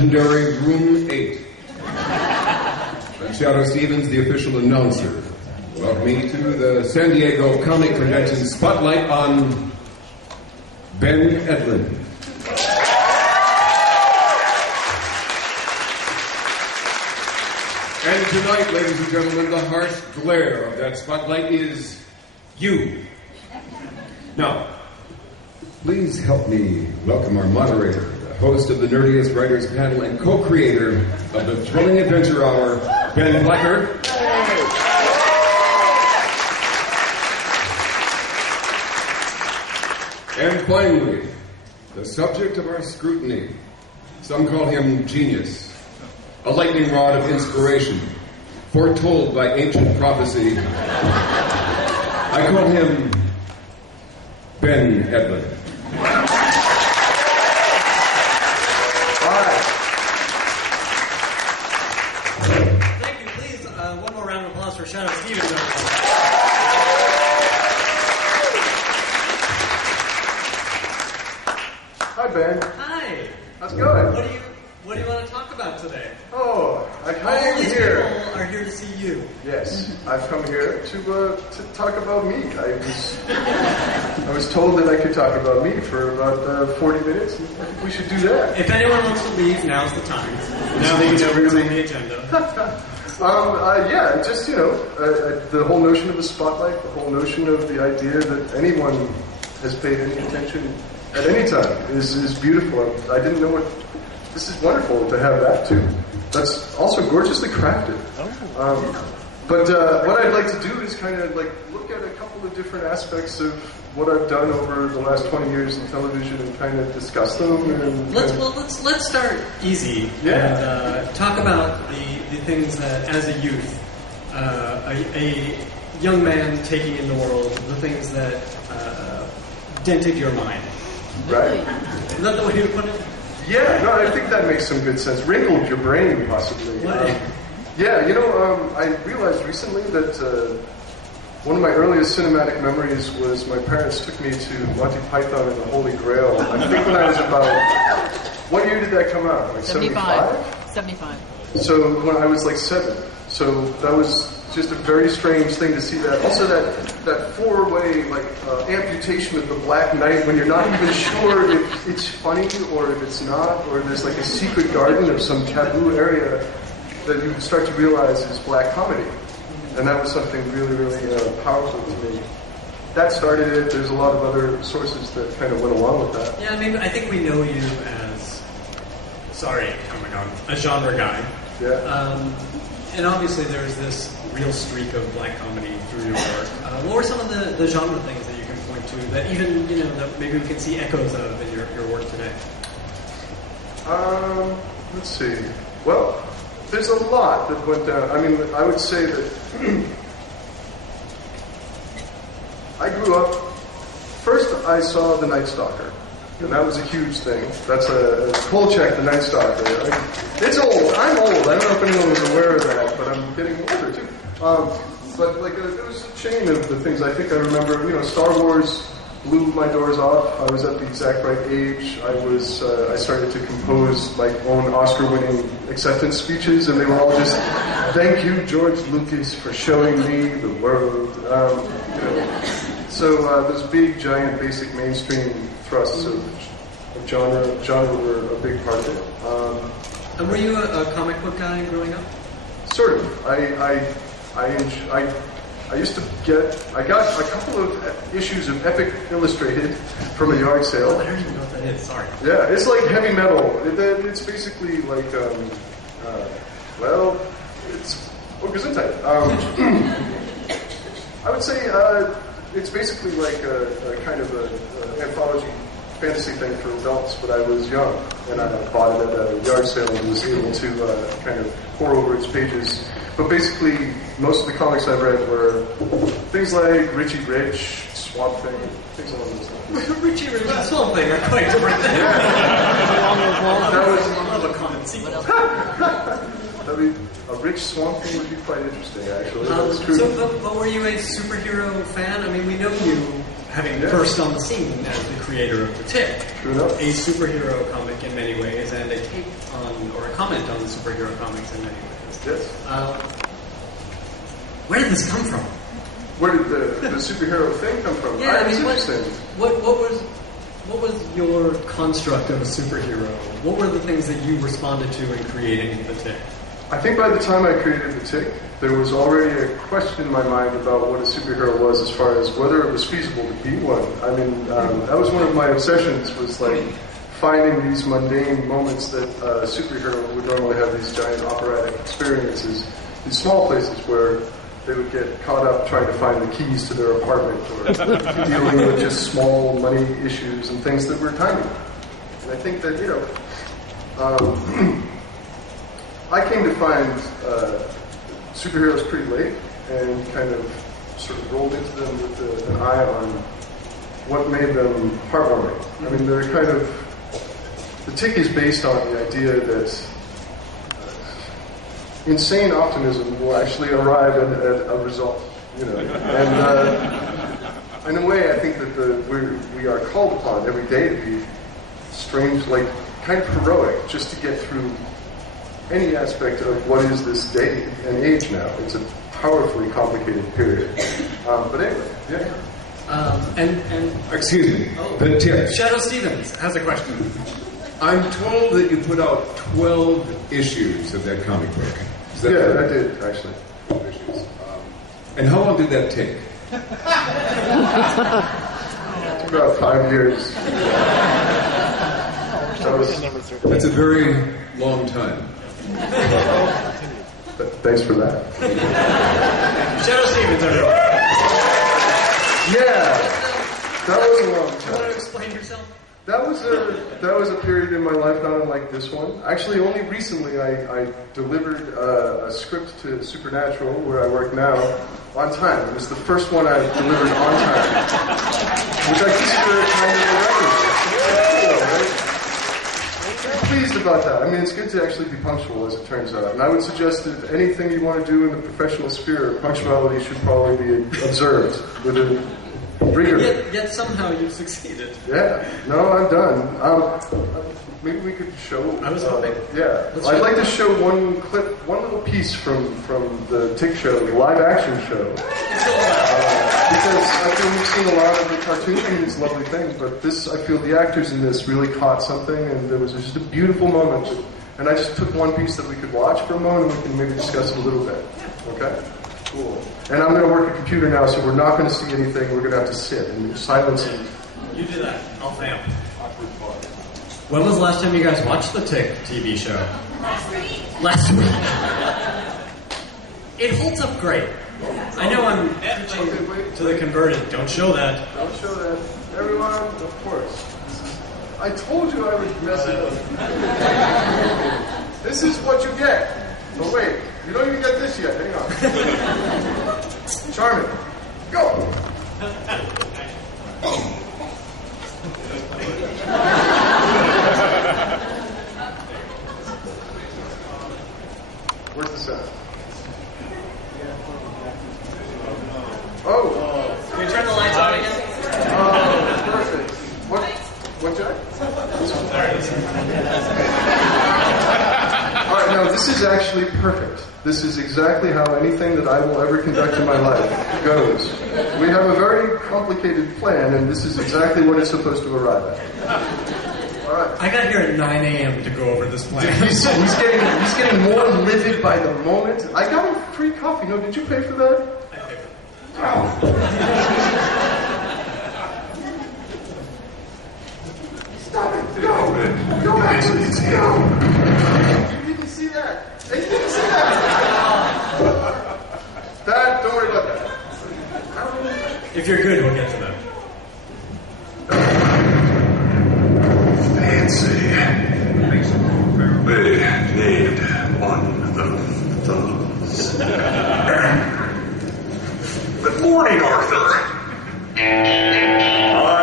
legendary Room 8. And Shadow Stevens, the official announcer. Welcome me to the San Diego Comic Convention Spotlight on Ben Edlund. And tonight, ladies and gentlemen, the harsh glare of that spotlight is you. Now, please help me welcome our moderator, the host of the Nerdiest Writers Panel and co-creator of the Thrilling Adventure Hour, Ben Blacker. And finally, the subject of our scrutiny. Some call him genius. A lightning rod of inspiration, foretold by ancient prophecy. I call him Ben Edlund. Thank you. Please, one more round of applause for Shadow Stevens. Hi, Ben. Hi. How's it going? What do you want to talk about today? Oh, I All came these here. people are here to see you. Yes, I've come here to talk about me. I was told that I could talk about me for about 40 minutes. I think we should do that. If anyone wants to leave, now's the time. Now that you know what's on the agenda. Just, the whole notion of the spotlight, the whole notion of the idea that anyone has paid any attention at any time is beautiful. I didn't know what... This is wonderful to have that, too. That's also gorgeously crafted. But what I'd like to do is kind of like look at a couple of different aspects of what I've done over the last 20 years in television and kind of discuss them. And Let's start easy. Yeah. And talk about the things that, as a youth, a young man taking in the world, the things that dented your mind. Right. Is that the way you put it? Yeah, no, I think that makes some good sense. Wrinkled your brain, possibly. I realized recently that one of my earliest cinematic memories was my parents took me to Monty Python and the Holy Grail. I think when I was about... What year did that come out? Like 75? 75. So when I was like 7. So that was just a very strange thing to see that. Also that four-way amputation of the Black Knight when you're not even sure if it's funny or if it's not, or there's like a secret garden of some taboo area that you start to realize is black comedy. And that was something really, really powerful to me. That started it. There's a lot of other sources that kind of went along with that. Yeah, I think we know you as, a genre guy. Yeah. And obviously there's this real streak of black comedy through your work. What were some of the genre things that you can point to that even, that maybe we can see echoes of in your work today? Let's see. Well, there's a lot that went down. I mean, I would say that I grew up, first I saw The Night Stalker. And that was a huge thing. That's a Kolchak, The Night Stalker. It's old. I'm old. I don't know if anyone was aware of that, but I'm getting older too. But there was a chain of the things. I think I remember. Star Wars blew my doors off. I was at the exact right age. I started to compose my own Oscar-winning acceptance speeches, and they were all just, "Thank you, George Lucas, for showing me the world." So those big, giant, basic mainstream thrusts of genre were a big part of it. And were you a comic book guy growing up? Sort of. I used to I got a couple of issues of Epic Illustrated from a yard sale. I don't even know what that is, sorry. Yeah, it's like heavy metal. It's basically like, it's Gesundheit. I would say it's basically like a kind of an anthology fantasy thing for adults, but I was young, and I bought it at a yard sale and was able to kind of pore over its pages. But basically, most of the comics I read were things like Richie Rich, Swamp Thing, things along those lines. Richie Rich and Swamp Thing are quite different. Yeah. That was a common sequel. A rich Swamp Thing would be quite interesting, actually. That's true. But were you a superhero fan? I mean, we know you having burst on the scene as the creator of The Tick. True enough. A superhero comic in many ways, and a take on, comment on superhero comics in many ways. Yes. Where did this come from? Where did the superhero thing come from? Yeah, I mean, interesting. What was your construct of a superhero? What were the things that you responded to in creating the Tick? I think by the time I created the Tick, there was already a question in my mind about what a superhero was, as far as whether it was feasible to be one. I mean, that was one of my obsessions, was like finding these mundane moments that a superhero would normally have, these giant operatic experiences, these small places where they would get caught up trying to find the keys to their apartment, or dealing with just small money issues and things that were tiny. And I think that, I came to find superheroes pretty late, and kind of sort of rolled into them with an eye on what made them heartwarming. I mean, they're kind of... The Tick is based on the idea that insane optimism will actually arrive at a result, And in a way, I think that we are called upon every day to be strange, like kind of heroic, just to get through any aspect of what is this day and age now. It's a powerfully complicated period. But anyway, yeah. Excuse me. The Tick. Shadow Stevens has a question. I'm told that you put out 12 issues of that comic book. Is that I correct? did, actually. 12 issues. And how long did that take? It took about 5 years. That's a very long time. Thanks for that. Shadow Stevens, everyone. Yeah, that was a long Do you want time. to explain yourself? That was a period in my life not unlike this one. Actually, only recently I delivered a script to Supernatural, where I work now, on time. It was the first one I delivered on time, which I consider kind of a record. It's cool, right? I'm pleased about that. I mean, it's good to actually be punctual, as it turns out. And I would suggest that anything you want to do in the professional sphere, punctuality should probably be observed with a rigor. Yet somehow you've succeeded. Yeah. No, I'm done. Maybe we could show... I was hoping. Yeah. I'd like to show one clip, one little piece from the Tick show, the live-action show. Because I feel we've seen a lot of the cartoons, lovely things, but this, I feel the actors in this really caught something, and there was just a beautiful moment. And I just took one piece that we could watch for a moment, and we can maybe discuss it a little bit. Okay? Cool. And I'm going to work a computer now, so we're not going to see anything. We're going to have to sit in silence. You do that. I'll fail. When was the last time you guys watched the Tick TV show? Last week. It holds up great. I know I'm preaching to the converted. Don't show that. Don't show that. Everyone, of course. I told you I would mess it up. This is what you get. But wait, you don't even get this yet. Hang on. Charming. Go! Where's the sound? Oh! Can you turn the lights on again? Oh, perfect. What, Jack? Alright, no, this is actually perfect. This is exactly how anything that I will ever conduct in my life goes. We have a very complicated plan, and this is exactly what it's supposed to arrive at. Alright. I got here at 9 a.m. to go over this plan. He's getting more livid by the moment. I got him free coffee. No, did you pay for that? I paid for it. Oh. Stop it! No! No, actually, no! You didn't see that. They didn't see that. That, don't worry about that. If you're good, we'll get to that. Fancy. They named on the thumbs. Good morning, Arthur. I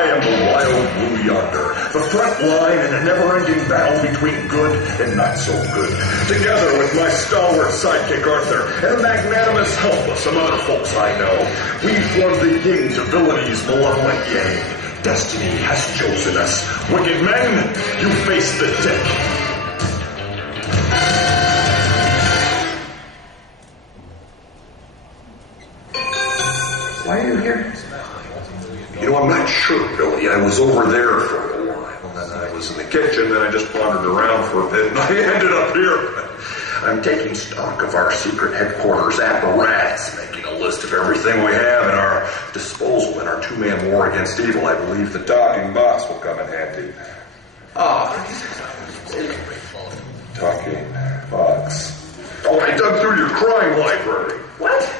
am the wild blue yonder, the front line in a never-ending battle between good and not so good. Together with my stalwart sidekick Arthur and a magnanimous help of some other folks I know, we form the Kings of Villainies malevolent gang. Destiny has chosen us. Wicked men, you face the Tick. was over there for a while. Then I was in the kitchen, then I just wandered around for a bit, and I ended up here. I'm taking stock of our secret headquarters apparatus, making a list of everything we have at our disposal in our two-man war against evil. I believe the docking box will come in handy. Talking box. Oh, I dug through your crime library. What?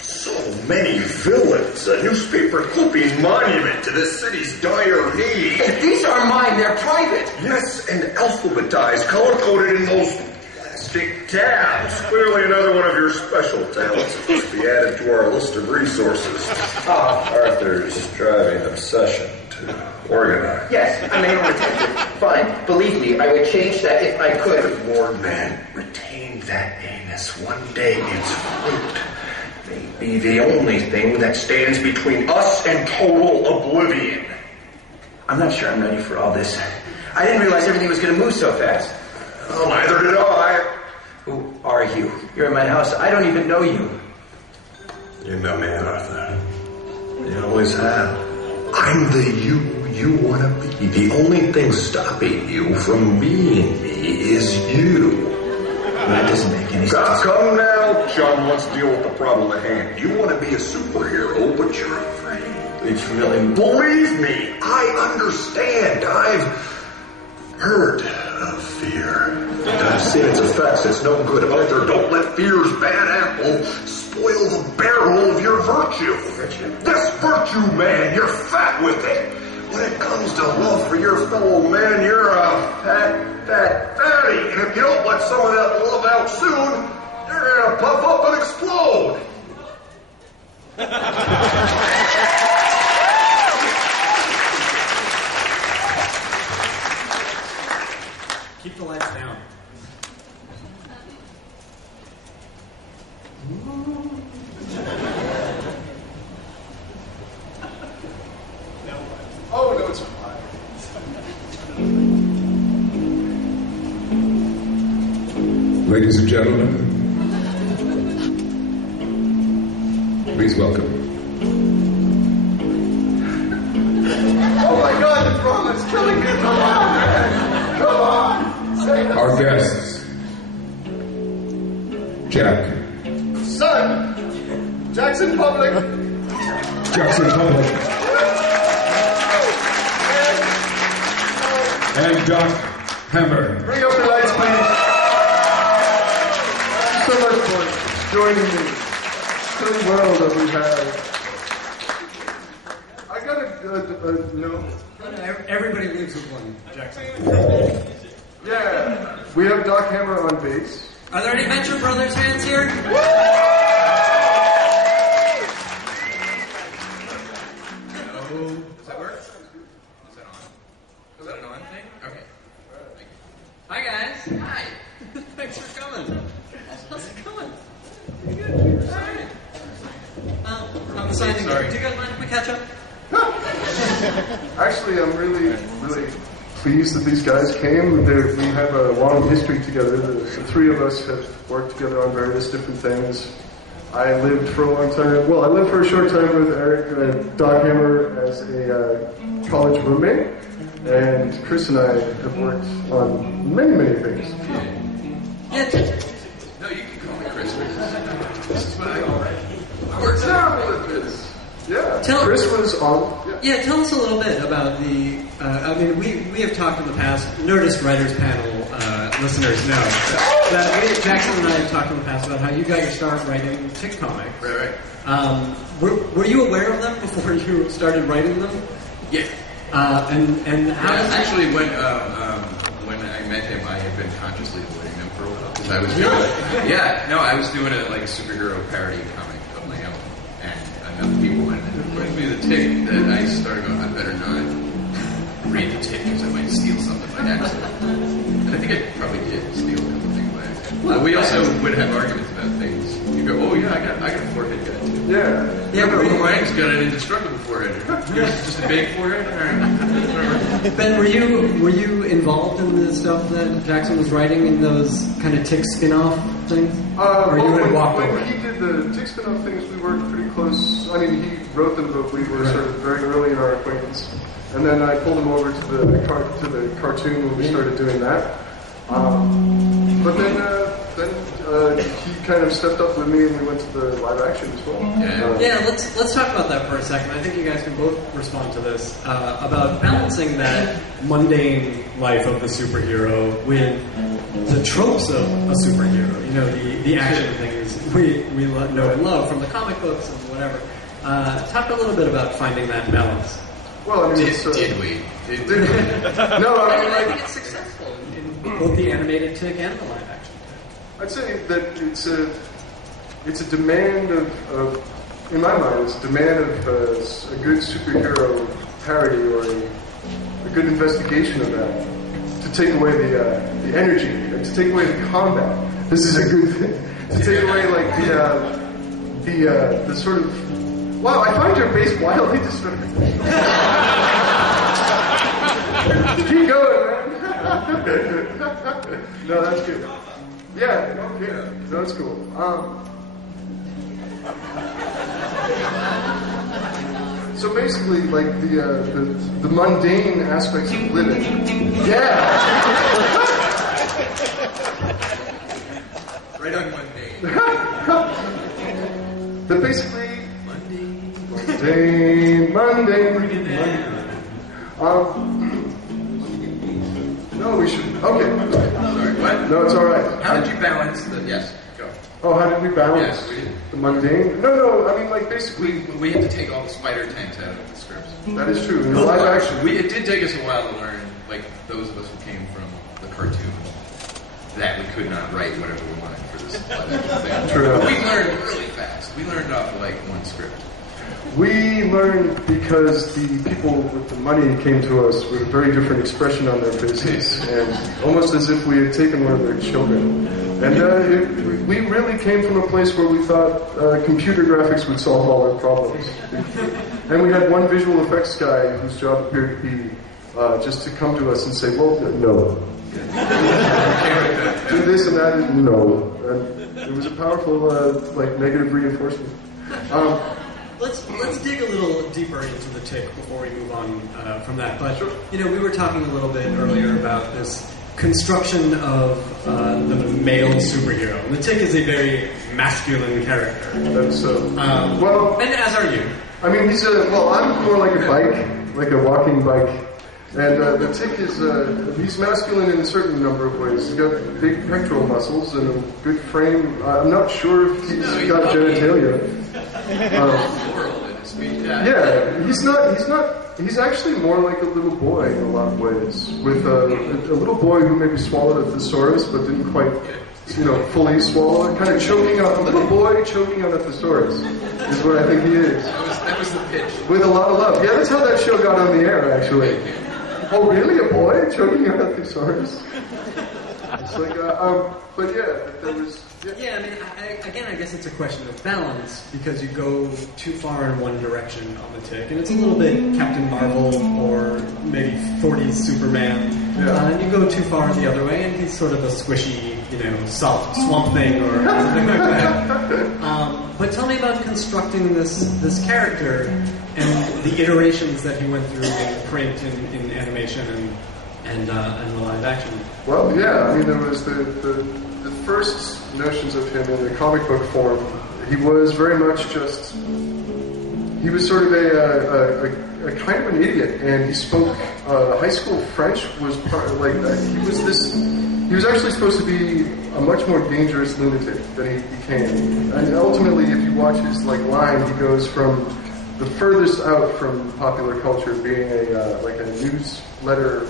So many villains. A newspaper clipping monument to this city's dire need. These aren't mine, they're private. Yes, and alphabetized, color-coded in those plastic tabs. Clearly another one of your special talents must be added to our list of resources. Arthur's driving obsession to organize. Yes, I'm able to take it. Fine. Believe me, I would change that if I could. Good Lord, man, retain that anus. One day its fruit may be the only thing that stands between us and total oblivion. I'm not sure I'm ready for all this. I didn't realize everything was going to move so fast. Well, neither did I. Who are you? You're in my house. I don't even know you. You know me, Arthur. You always have. I'm the you want to be. The only thing stopping you from being me is you. That doesn't make any sense. Come now, John. Let's deal with the problem at hand. You want to be a superhero, but you're afraid. It's really... Believe me, I understand. I've heard of fear. And I've seen its effects. It's no good. Arthur, don't let fear's bad apple spoil the barrel of your virtue. This virtue, man, you're fat with it. When it comes to love for your fellow man, you're a fat fatty. And if you don't let some of that love out soon, you're gonna puff up and explode. Keep the lights down. Oh, no, it's fine. Ladies and gentlemen, please welcome Oh my God, the prom is killing me. Come on, man. Come on. Say that. our guests, Jack, Son, Jackson Public. Jackson Public, and Doc Hammer. Bring up the lights, please. Thank you so much for joining me. Silly world that we have. I got a note. Everybody leaves with one, Jackson. Yeah, we have Doc Hammer on bass. Are there any Venture Brothers fans here? Does that work? Is that on? Is that an on thing? Okay. Hi guys. Hi. Thanks for coming. How's it going? Pretty good. Sorry. I'm deciding. Sorry. Do you guys mind if we catch up? Actually, I'm really pleased that these guys came. We have a long history together. The three of us have worked together on various different things. I lived for a long time. Well, I lived for a short time with Eric and Doc Hammer as a college roommate. And Chris and I have worked on many things. Yeah. No, you can call me Chris. This is what I already. We're terrible at this. Yeah. Chris was on. Yeah, tell us a little bit about the. I mean, we have talked in the past. Nerdist Writers Panel listeners know that Jackson and I have talked in the past about how you got your start writing Tick comics. Right. Were you aware of them before you started writing them? Yeah. And how? Actually, when I met him, I had been consciously avoiding them for a while because I was doing I was doing a superhero parody comic of my own, and enough people, and it brings me the Tick that I started going, I better not read the Tick because I might steal something by accident. And I think I probably did steal something by accident. Well, we also would have arguments about things. You go, oh yeah, I got a forehead guy too. Yeah. Ryan's got an indestructible forehead. Yours is just a big forehead? Alright. Ben, were you involved in the stuff that Jackson was writing in those kind of Tick spin-off things? Or you would have walked over when it? he did the Tick spin-off things, we worked pretty close. I mean, he wrote them, but we were sort of very early in our acquaintance. And then I pulled him over to the cartoon when we started doing that. But then he kind of stepped up with me, and we went to the live action as well. Let's talk about that for a second. I think you guys can both respond to this about balancing that mundane life of the superhero with the tropes of a superhero. You know, the action things we know and love from the comic books and whatever. Talk a little bit about finding that balance. Well, I mean, did we? No, I mean, I think it's successful in both the animated Tick and the live action. I'd say that it's a demand of in my mind, it's a demand of a good superhero parody or a good investigation of that to take away the energy, to take away the combat. This is a good thing. To take away like the sort of, wow, I find your bass wildly distracting. Keep going, man. No, that's good. Yeah, okay. No, that's cool. So basically, like the mundane aspects of living. Yeah. Right on mundane. But basically, mundane. No, we should. Okay. Sorry, what? No, it's all right. How did you balance the? Yes, go. Oh, how did we balance Yes, we did. the mundane? No. I mean, like basically, We had to take all the spider tanks out of the scripts. that is true. In live action, It did take us a while to learn, like those of us who came from the cartoon, that we could not write whatever we wanted for this live action thing. True. But we learned really fast. We learned off like one script. we learned because the people with the money came to us with a very different expression on their faces, and almost as if we had taken one of their children. And we really came from a place where we thought computer graphics would solve all our problems. And we had one visual effects guy whose job appeared to be just to come to us and say, well, no. Do this and that, no. And it was a powerful, negative reinforcement. Let's dig a little deeper into the Tick before we move on from that. But you know, we were talking a little bit earlier about this construction of the male superhero. And the Tick is a very masculine character. That's and as are you. I mean, I'm more like a bike, like a walking bike. And the Tick is, he's masculine in a certain number of ways. He's got big pectoral muscles and a good frame. I'm not sure if he's got genitalia. He's actually more like a little boy in a lot of ways. With a little boy who maybe swallowed a thesaurus but didn't quite, fully swallow it. Kind of choking on, a little boy choking on a thesaurus is what I think he is. That was the pitch. With a lot of love. Yeah, that's how that show got on the air, actually. Oh, really? A boy choking on a thesaurus? It's like, but yeah, there was... Yeah, I mean, I guess it's a question of balance, because you go too far in one direction on the Tick, and it's a little bit Captain Marvel or maybe 40s Superman, and you go too far the other way, and he's sort of a squishy, swamp thing or something like that. But tell me about constructing this character and the iterations that he went through in print, in animation, and the live action. Well, yeah, I mean, there was the first notions of him in the comic book form. He was very much he was sort of a kind of an idiot, and he spoke high school French. Was part of, like that. He was actually supposed to be a much more dangerous lunatic than he became. And ultimately, if you watch his line, he goes from the furthest out from popular culture, being a newsletter,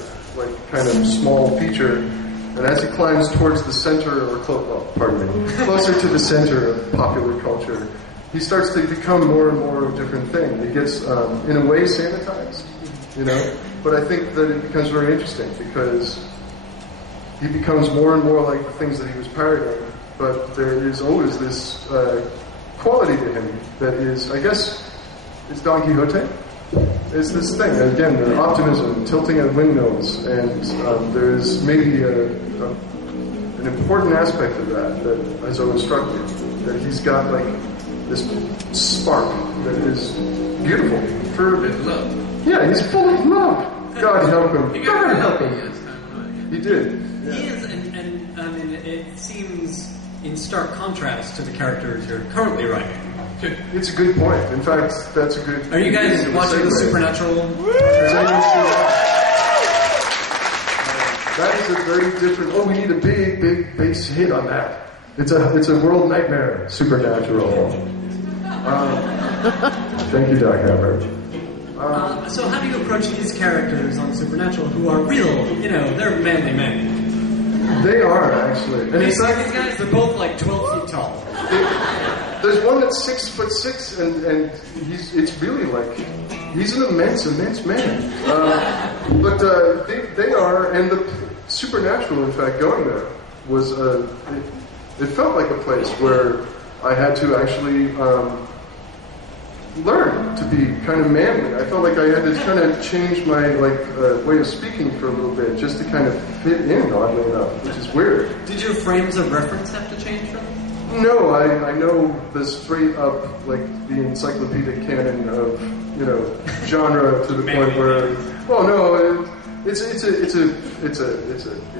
kind of small feature. And as he climbs towards the center, closer to the center of popular culture, he starts to become more and more of a different thing. He gets, in a way, sanitized, But I think that it becomes very interesting because he becomes more and more like the things that he was parodying. But there is always this quality to him that is, I guess, it's Don Quixote. It's this thing, again, the optimism, tilting at windmills, and there's maybe an important aspect of that has always struck me. that he's got like this spark that is beautiful. Love. Yeah, he's full of love. God help him. God help him. He did. He is, and I mean, it seems in stark contrast to the characters you're currently writing. It's a good point. In fact, that's a good... Are you guys watching the Supernatural? That is a very different... Oh, we need a big, big bass hit on that. It's a world nightmare, Supernatural. Thank you, Doc Hammer. So how do you approach these characters on Supernatural who are real, they're manly men? They are, actually. And these guys, they're both like 12 feet tall. There's one that's 6'6", and it's really like, he's an immense man. But they are, and the Supernatural, in fact, going there was, it felt like a place where I had to actually learn to be kind of manly. I felt like I had to kind of change my way of speaking for a little bit just to kind of fit in, oddly enough, which is weird. Did your frames of reference have to change from? No, I know the straight up, like the encyclopedic canon of genre to the point where, it's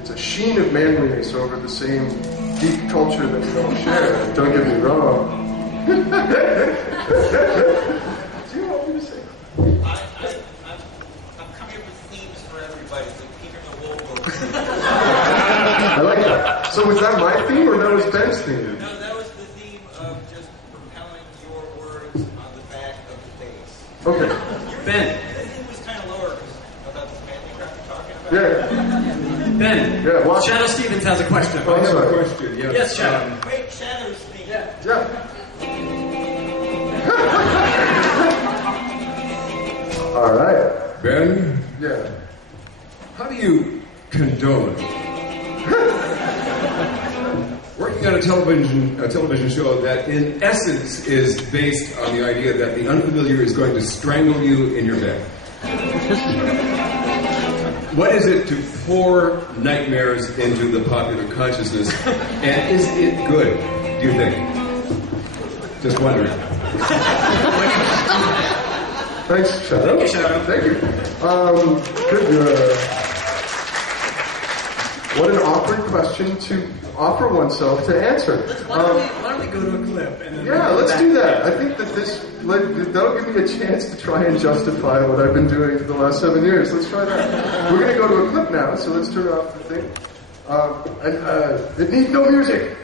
a sheen of manliness over the same deep culture that we don't share. Don't get me wrong. Do you want me to say? I'm coming up with themes for everybody, so Peter the Wolf. I like that. So was that my theme or that was Ben's theme? No, that was the theme of just propelling your words on the back of the bass. Okay. Ben. The theme was kind of lower about this manly crap you're talking about. Yeah. Ben. Yeah, watch. Shadow Stevens has a question. I have a question, yes. Yes, Shadow. Wait, Shadow's theme. Yeah. All right. Ben, Yeah. how do you condone working on a television show that in essence is based on the idea that the unfamiliar is going to strangle you in your bed? What is it to pour nightmares into the popular consciousness, and is it good, do you think? Just wondering. Thanks, Shadow. Thank you, Shadow. Thank you. Good. What an awkward question to offer oneself to answer. Why don't we go to a clip? And then Let's do that. I think that that'll give me a chance to try and justify what I've been doing for the last 7 years. Let's try that. We're going to go to a clip now, so let's turn off the thing. It needs no music.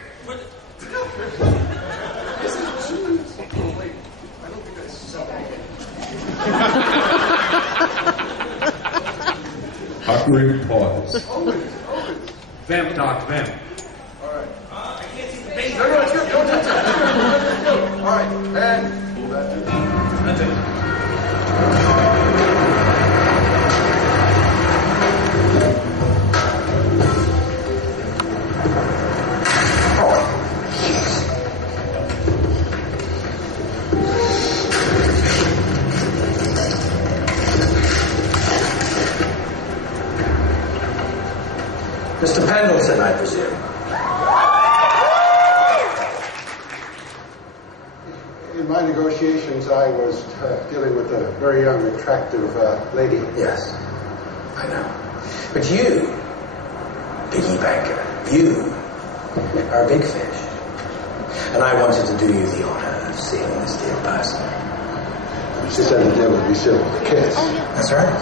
Awkward pause. Vamp, Doc, vamp. All right. I can't see the bass. No, it's good. Don't touch it. All right. And that's it. That's it. Mr. Pendleton, I presume. In my negotiations, I was dealing with a very young, attractive lady. Yes, I know. But you, piggy banker, you are a big fish. And I wanted to do you the honor of seeing this deal personally. She said the deal would be sealed with a kiss. That's right.